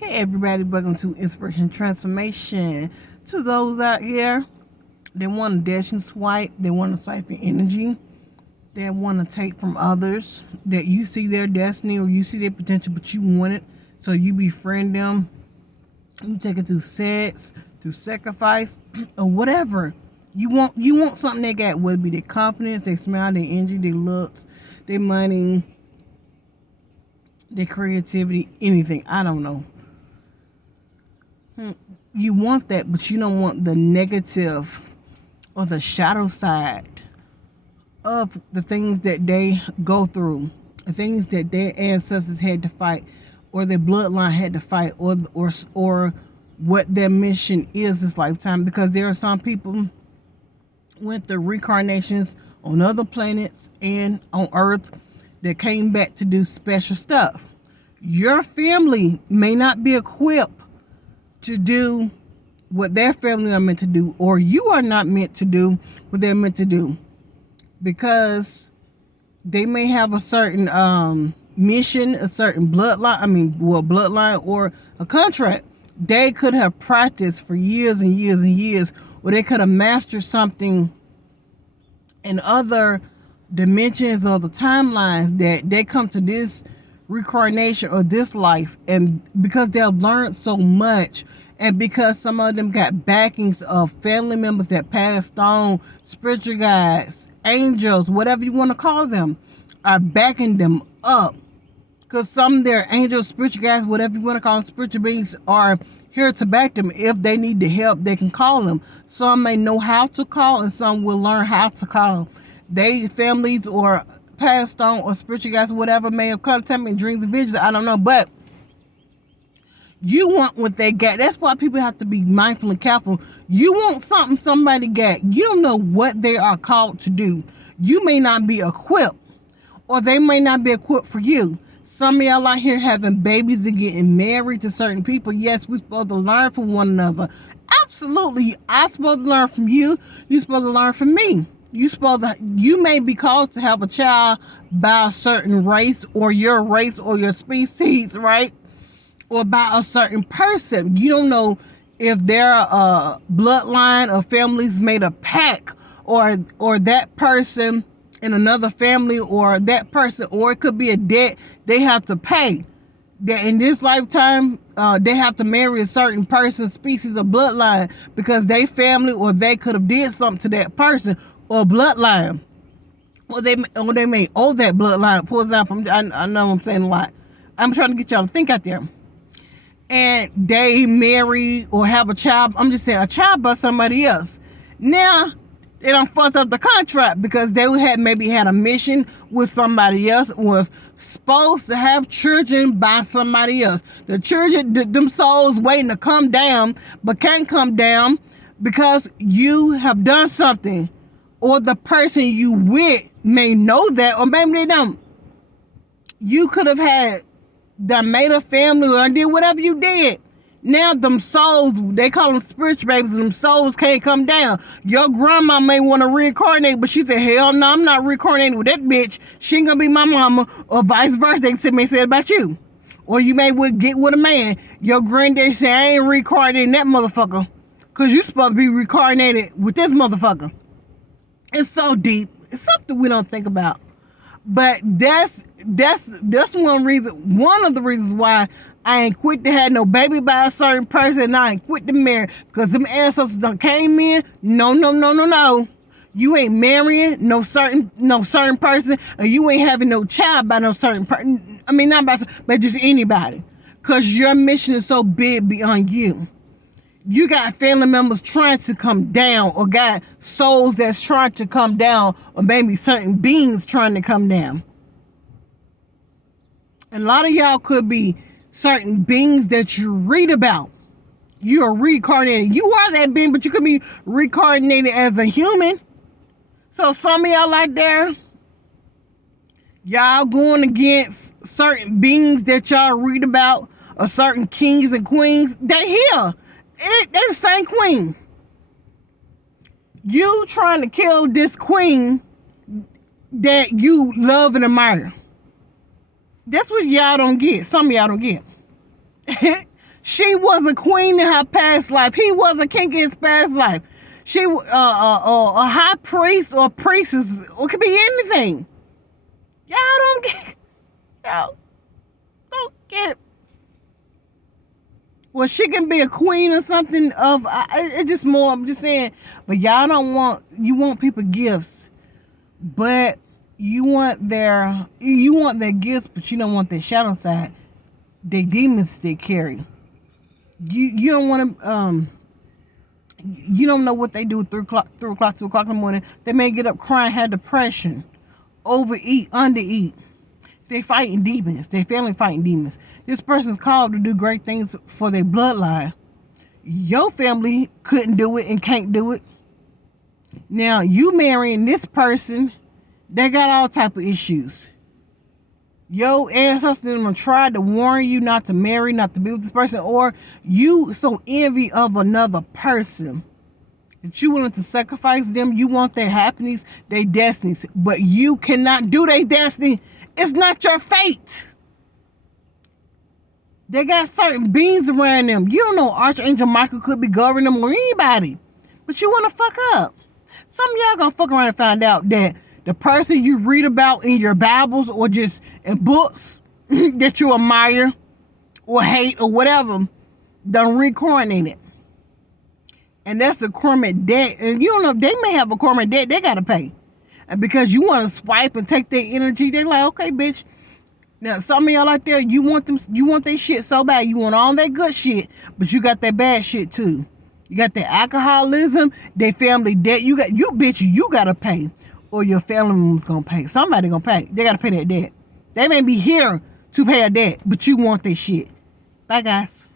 Hey everybody, welcome to Inspiration Transformation. To those out here that want to dash and swipe, they want to siphon energy, they want to take from others, that you see their destiny or you see their potential but you want it, so you befriend them, you take it through sex, through sacrifice, or whatever. You want something they got, whether it be their confidence, their smile, their energy, their looks, their money, their creativity, anything. I don't know. You want that, but you don't want the negative or the shadow side of the things that they go through, the things that their ancestors had to fight, or their bloodline had to fight, or what their mission is this lifetime. Because there are some people went through reincarnations on other planets and on Earth that came back to do special stuff. Your family may not be equipped to do what their family are meant to do, or you are not meant to do what they're meant to do, because they may have a certain mission, a certain bloodline or a contract. They could have practiced for years and years and years, or they could have mastered something in other dimensions or the timelines that they come to this reincarnation or this life, and because they've learned so much, and because some of them got backings of family members that passed on, spiritual guides, angels, whatever you want to call them, are backing them up. Because some of their angels, spiritual guides, whatever you want to call them, spiritual beings, are here to back them. If they need the help, they can call them. Some may know how to call, and some will learn how to call. They families or passed on or spiritual guides, whatever, may have contacted me in dreams and visions. I don't know, but you want what they got. That's why people have to be mindful and careful. You want something somebody got. You don't know what they are called to do. You may not be equipped, or they may not be equipped for you. Some of y'all out here having babies and getting married to certain people. Yes, we're supposed to learn from one another. Absolutely. I'm supposed to learn from you. You're supposed to learn from me. You may be called to have a child by a certain race or your species, right? Or by a certain person. You don't know if their bloodline or families made a pact, or that person in another family, or that person, or it could be a debt they have to pay. That in this lifetime, they have to marry a certain person, species, or bloodline, because they family, or they could have did something to that person or bloodline, or they may owe that bloodline. For example, I know I'm saying a lot. I'm trying to get y'all to think out there. And they marry or have a child. I'm just saying a child by somebody else. Now they don't fuck up the contract because they maybe had a mission with somebody else, was supposed to have children by somebody else. The children, them souls waiting to come down, but can't come down because you have done something, or the person you with may know that, or maybe they don't. You could have had that made a family or did whatever you did. Now them souls, they call them spiritual babies, and them souls can't come down. Your grandma may want to reincarnate, but she said, hell no, I'm not reincarnating with that bitch. She ain't gonna be my mama, or vice versa. They may say it about you. Or you may get with a man. Your granddaddy say, I ain't reincarnating that motherfucker, because you supposed to be reincarnated with this motherfucker. It's so deep. It's something we don't think about. But that's one of the reasons why I ain't quick to have no baby by a certain person, and I ain't quick to marry, because them ancestors done came in. No. You ain't marrying no certain person, or you ain't having no child by no certain person. I mean, not by, but just anybody, because your mission is so big beyond you. You got family members trying to come down, or got souls that's trying to come down, or maybe certain beings trying to come down. And a lot of y'all could be certain beings that you read about. You are reincarnated. You are that being, but you could be reincarnated as a human. So some of y'all out there, y'all going against certain beings that y'all read about, or certain kings and queens. They here. They're the same queen. You trying to kill this queen that you love and admire. That's what y'all don't get. Some of y'all don't get. She was a queen in her past life. He was a king in his past life. She a high priest or priestess, or it could be anything. Y'all don't get, y'all don't get it. Well, she can be a queen or something of, it's just more, I'm just saying, but y'all don't want, you want people gifts, but you want their gifts, but you don't want their shadow side, their demons they carry. You don't want to, you don't know what they do at 3 o'clock, 2 o'clock in the morning. They may get up crying, have depression, overeat, undereat. They fighting demons. They family fighting demons. This person's called to do great things for their bloodline. Your family couldn't do it and can't do it. Now, you marrying this person, they got all type of issues. Your ancestors tried to warn you not to marry, not to be with this person, or you so envy of another person that you willing to sacrifice them. You want their happiness, their destinies, but you cannot do their destiny. It's not your fate. They got certain beings around them. You don't know Archangel Michael could be governing them or anybody, but you want to fuck up. Some of y'all gonna fuck around and find out that the person you read about in your Bibles or just in books that you admire or hate or whatever done reincarnated. And that's a karmic debt. And you don't know, they may have a karmic debt they gotta pay. And because you want to swipe and take their energy, they like, okay, bitch. Now some of y'all out there, you want their shit so bad. You want all that good shit, but you got that bad shit too. You got the alcoholism, their family debt. You gotta pay. Or your family member's gonna pay. Somebody gonna pay. They gotta pay that debt. They may be here to pay a debt, but you want their shit. Bye, guys.